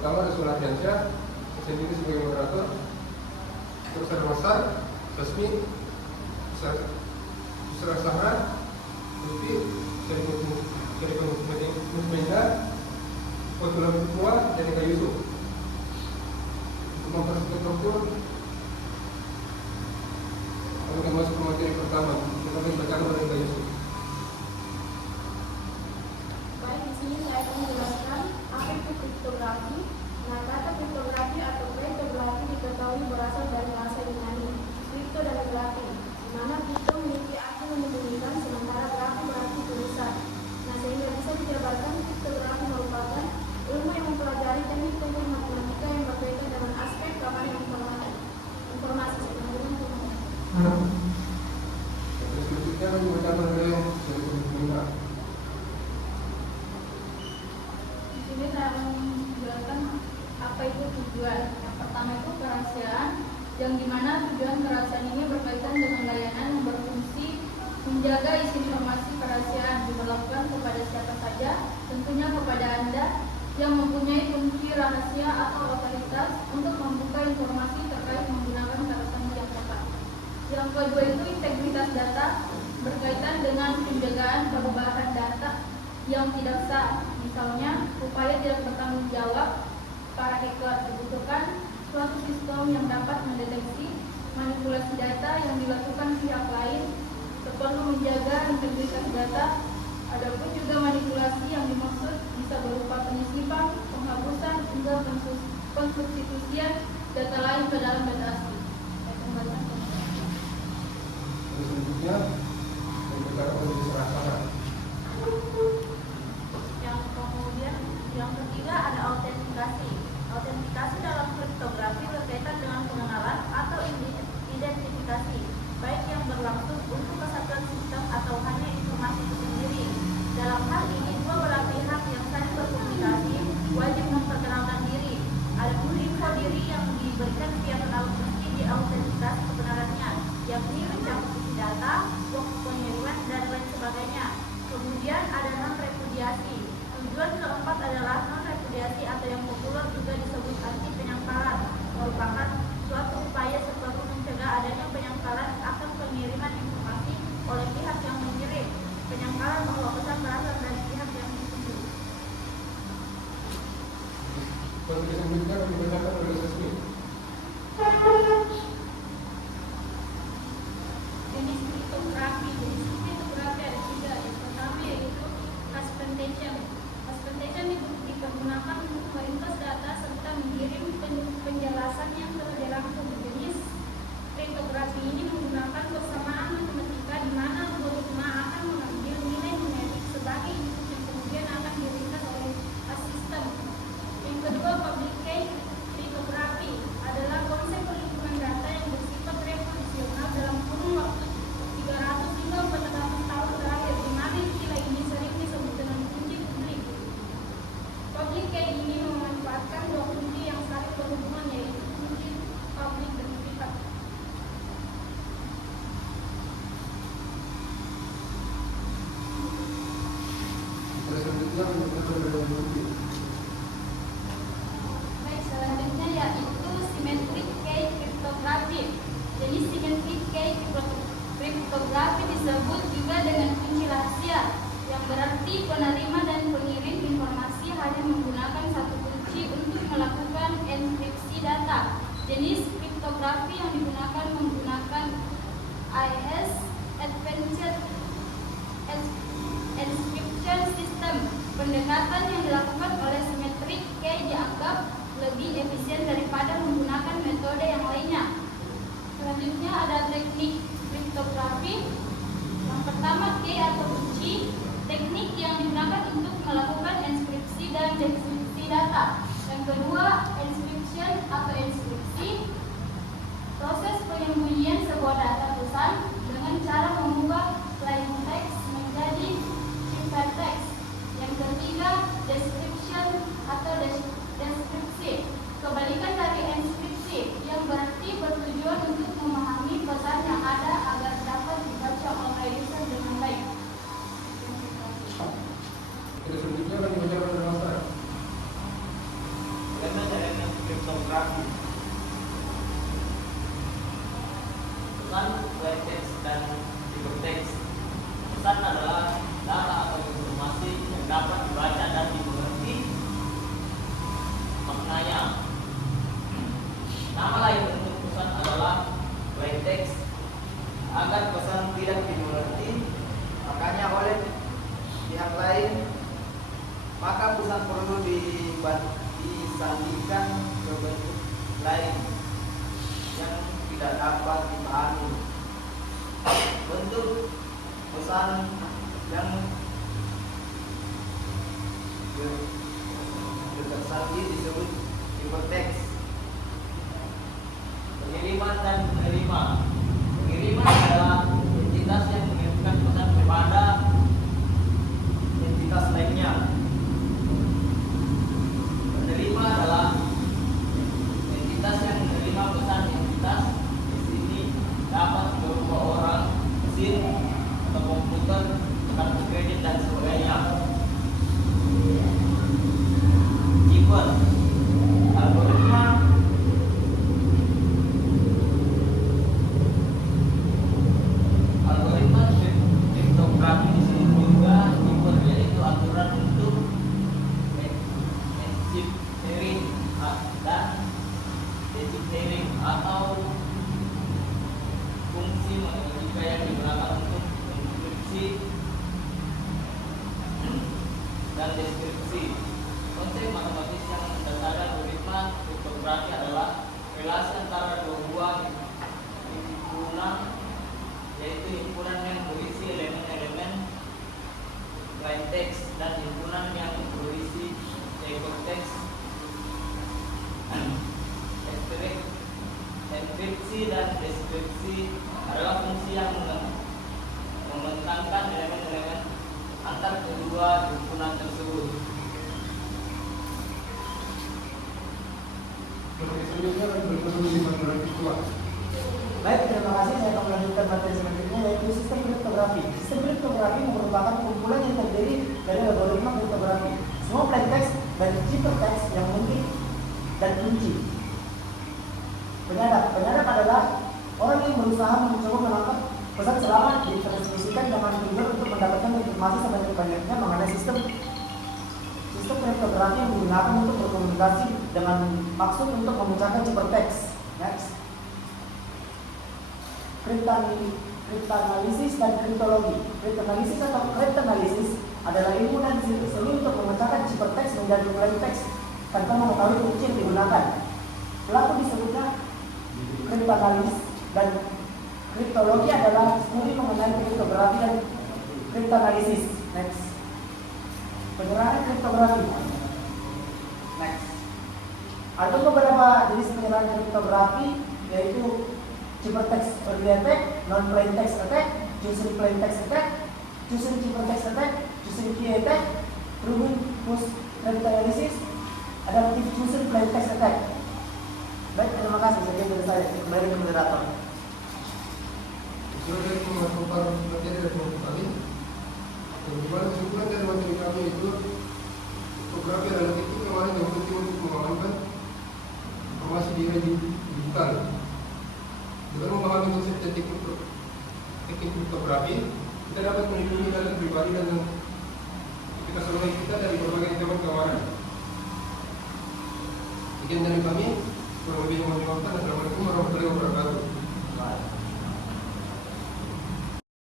pertama ada Suladiansyah sendiri sebagai moderator, terus ada Masar, Sasmi, Susra Sahra, Lutfi, Syarifah Mutmainah, Fatullah Ketua, dan Eka Yusuf. Untuk mempersiapkan waktu, kami akan masuk ke materi pertama. Kita akan bacakan oleh Eka Yusuf. Baik, di sini saya akan menjelaskan apa itu kriptografi. Nah, kata kriptografi atau kriptografi diketahui berasal dari bahasa Yunani, kripto dan grafi, di mana kripto memiliki arti menyembunyikan, sementara grafi berarti tulisan. Nah, sehingga bisa dijabarkan kriptografi merupakan ilmu yang mempelajari teknik-teknik matematika yang berkaitan dengan aspek keamanan informasi Terus selanjutnya kami bacakan oleh Syarifah Mutmainah. Di sini saya akan menjelaskan apa itu tujuan. Yang pertama itu kerahasiaan, yang dimana tujuan kerahasiaan ini berkaitan dengan layanan yang berfungsi menjaga isi informasi kerahasiaan diberlakukan kepada siapa saja, tentunya kepada Anda yang mempunyai kunci rahasia atau otoritas untuk membuka informasi terkait menggunakan cara sandi yang tepat. Yang kedua itu integritas data, berkaitan dengan penjagaan perubahan data yang tidak sah. Misalnya, upaya tidak bertanggung jawab para hacker. Dibutuhkan suatu sistem yang dapat mendeteksi manipulasi data yang dilakukan pihak lain, perlu menjaga integritas data. Adapun juga manipulasi yang dimaksud bisa berupa penyisipan, penghapusan, hingga pensubstitusian data lain ke dalam data asli. Terus selanjutnya kami bacakan oleh Susra Sahra. Yang ketiga ada autentikasi. Autentikasi dalam kriptografi berkaitan dengan pengenalan atau identifikasi, baik yang berlangsung untuk kesatuan sistem atau hanya informasi itu sendiri. Dalam hal ini, dua belah pihak yang saling berkomunikasi wajib memperkenalkan diri. Adapun info diri yang diberikan pihak penarik mesti diautentikasi kebenarannya, yakni mencakup isi data, waktu pengiriman, dan lain sebagainya. Kemudian ada non-repudiasi. Tujuan keempat adalah non-repudiasi atau yang populer juga disebut anti penyangkalan, merupakan suatu upaya seperti mencegah adanya penyangkalan akan pengiriman informasi oleh pihak yang mengirim. Penyangkalan bahwa pesan berasal dari pihak yang dituju. Terus selanjutnya kami bacakan oleh Sasmi. jenis kriptografi. Jenis kriptografi ada tiga. Yang pertama yaitu haspentation. Haspentation dipergunakan untuk meringkas data serta mengirim penjelasan yang telah dirangkum. Jenis kriptografi ini menggunakan persamaan matematika di mana algoritma akan mengambil nilai numerik sebagai input yang kemudian akan diringkas oleh sistem. Yang kedua, public key kriptografi adalah konsep perlindungan data yang bersifat revolusional dalam kurun waktu 300 hingga 400 tahun terakhir, di mana istilah ini sering disebut dengan kunci publik. Public key ini memanfaatkan dua kunci yang saling berhubungan, yaitu kunci publik dan privat. Terus selanjutnya kami bacakan oleh Lutfi. Baik, selanjutnya yaitu symmetric key cryptography. Jenis symmetric key cryptography disebut juga dengan kunci rahasia, yang berarti penerima dan pengirim informasi hanya menggunakan satu kunci untuk melakukan enkripsi data. Jenis kriptografi yang digunakan menggunakan AES Advanced Encryption System. Pendekatan yang dilakukan oleh symmetric key dianggap lebih efisien daripada menggunakan metode yang lainnya. Selanjutnya ada teknik kriptografi. Yang pertama, key atau kunci, teknik yang digunakan untuk melakukan enskripsi dan dekripsi data. Yang kedua, encryption atau enskripsi, proses penyembunyian sebuah data pesan dengan cara mengubah plain text menjadi ciphertext. Yang ketiga, description atau deskripsi, kebalikan dari enskripsi, yang berarti bertujuan untuk memahami pesan yang ada agar dapat dibaca oleh user dengan baik. Terus selanjutnya kami bacakan oleh Masar. Karena plaintext dan hypertext. Pesan adalah data atau informasi yang dapat dibaca dan dimengerti maknanya. Nama lain untuk pesan adalah plaintext. Agar pesan tidak dimengerti makanya oleh pihak lain, maka pesan perlu disandingkan ke bentuk lain yang tidak dapat dipahami. Bentuk pesan yang tersandi disebut hypertext. Pengiriman dan penerima. Pengiriman adalah entitas yang mengirimkan pesan kepada entitas lainnya. Penerima adalah entitas yang menerima pesan entitas. Di sini dapat berupa orang, mesin, atau komputer, kartu kredit dan sebagainya. Keyword algoritma. Algoritma kriptografi di sini juga keyword, yaitu aturan untuk enchiffering dan deciphering atau fungsi matematika yang digunakan untuk enkripsi dan deskripsi. Konsep matematis yang mendasari algoritma kriptografi adalah relasi antara dua buah himpunan, yaitu himpunan yang berisi elemen-elemen plaintext dan himpunan yang berisi hypertext. Enkripsi dan deskripsi adalah fungsi yang membentangkan elemen-elemen antar kedua himpunan tersebut. Selanjutnya berikut di materi kedua. Baik, terima kasih. Saya akan melanjutkan materi selanjutnya, yaitu sistem kriptografi. Sistem kriptografi merupakan kumpulan yang terdiri dari algoritma kriptografi, semua plaintext dan hypertext yang mungkin dan kunci. Penyadap adalah orang yang berusaha mencoba menangkap pesan selama ditransmisikan dengan tujuan untuk mendapatkan informasi sebanyak-banyaknya mengenai sistem kriptografi yang digunakan untuk berkomunikasi dengan maksud untuk memecahkan hypertext. Next. Kriptanalisis dan kriptologi. Kriptanalisis atau kriptanalisis adalah ilmu dan seni untuk memecahkan hypertext menjadi plaintext tanpa mengetahui kunci yang digunakan. Pelaku disebutnya kriptanalis, dan kriptologi adalah studi mengenai kriptografi dan kriptanalisis. Next. Penyerahan kriptografi. Next. Ada beberapa jenis penyerahan kriptografi, yaitu hypertext early attack, non-plaintext attack, choosing plaintext attack, choosing hypertext attack, choosing key attack, proving post cryptanalysis, adaptive choosing plaintext attack. Baik, terima kasih. Sekian dari saya. Kembali ke moderator. Sudah dari pemaparan materi dari kami. Bagaimana kesimpulan dari materi kami itu, kriptografi adalah teknik keamanan yang penting untuk mengamankan informasi di era digital. Dengan memahami konsep teknik kriptografi, kita dapat melindungi data pribadi dan aktivitas online kita dari berbagai ancaman keamanan. Sekian dari kami. Kurang lebih mohon dimaafkan. Assalamualaikum warahmatullahi wabarakatuh.